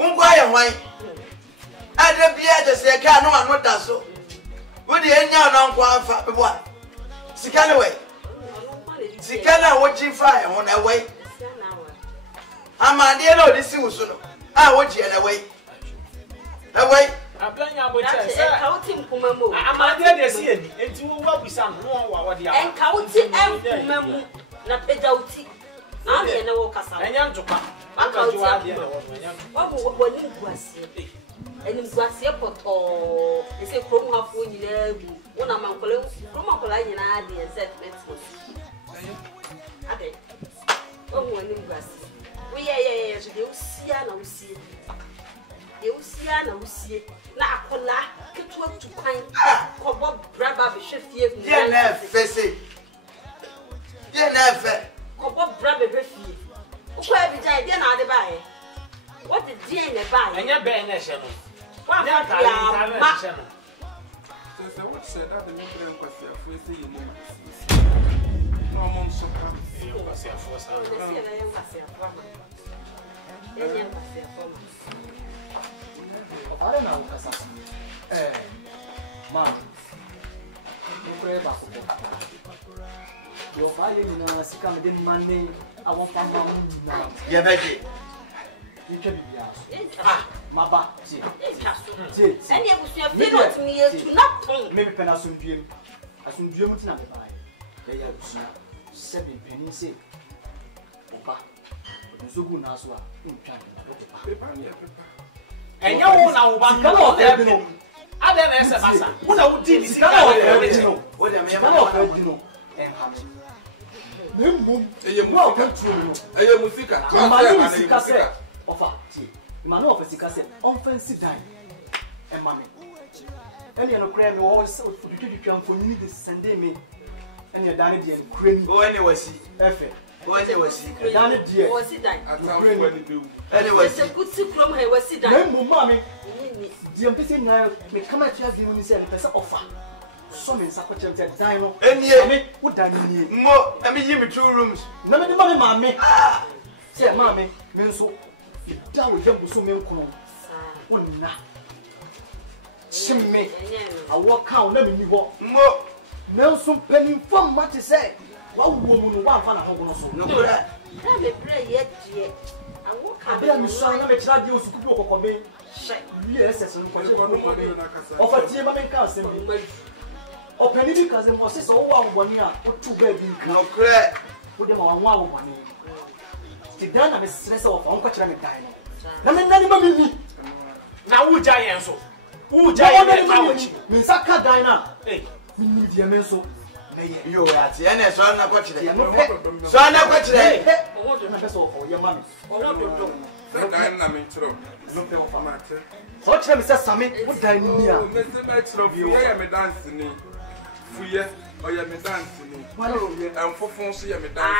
Unquire why? I don't be at the second one, what does so? Would the end now on what? Sikanaway. Sikana watching fire on her way. I'm a dear, no, this is so. I watch you away. Away. I'm playing out with counting Kumamu. I'm a dear, see it. And you will be some more what they are. And counting Kumamu, not a doughty. I'm in the Walker. And young to come. I can't do out here. What you was here? And it was here for all. It's a chrome half when you know. One of my colleagues from a colleague and I said, Ade. Oh, when you was. We are you see, I know see. You see, I know see. Now, Cola, get to find Cobob Brabba Bishop here. Yeah, Fessy. Yeah, never. Cobob Brabba Biffy. Where did I get out of buy? What did Jane buy? And your bare national. What are so what said that the nuclear was a free no more supper. I don't know. Man, you pray about your fire in a second Monday. I won't find out. Yeah, Becky. You can be asked. Maba, and you was your favorite to me to not maybe pen as soon as soon dream to not buy. They have 7 pennies. Opa, but so good as well. And you won't know one color there. I don't answer Massa. What I would do is original. What I mean, original. And Musica. Offer tea. Man of a sick offensive dime. And mammy. And you're no grand or so for you this Sunday me. And you're done again. Go anywhere, see. Effort. Go anywhere, see. Done it, dear. Was it done? Anyway, it's a good sick from her. Was it done? Mammy. The empathy now may come at you when you say a offer. Some in Sapper Dino. And yet, what I mean, more. I mean, you 2 rooms. None of the money, mammy. Say, mammy, means so. That will jump so many corn. One now. Shimmy, I walk out, let me walk. More. Nelson penny from what to say. One woman, one fan of home. No, let me pray yet. I walk out. I'm sorry, I'm a child used to go for me. Yes, as of a team of cousin. Or penny because it was so 1 year or 2 baby. No crack. Put them on 1 year. Then I'm a stress of Uncle Dino. Now, who giant so? Who giant? Miss Aka Dina. Eh, we need your menso. You are at the end, so I'm not watching it. So I'm not watching it. I want to have for your mammy. What time is that, Sammy? What time is that? Dancing. Or you may dance in it. And for Fonsi, you may dance.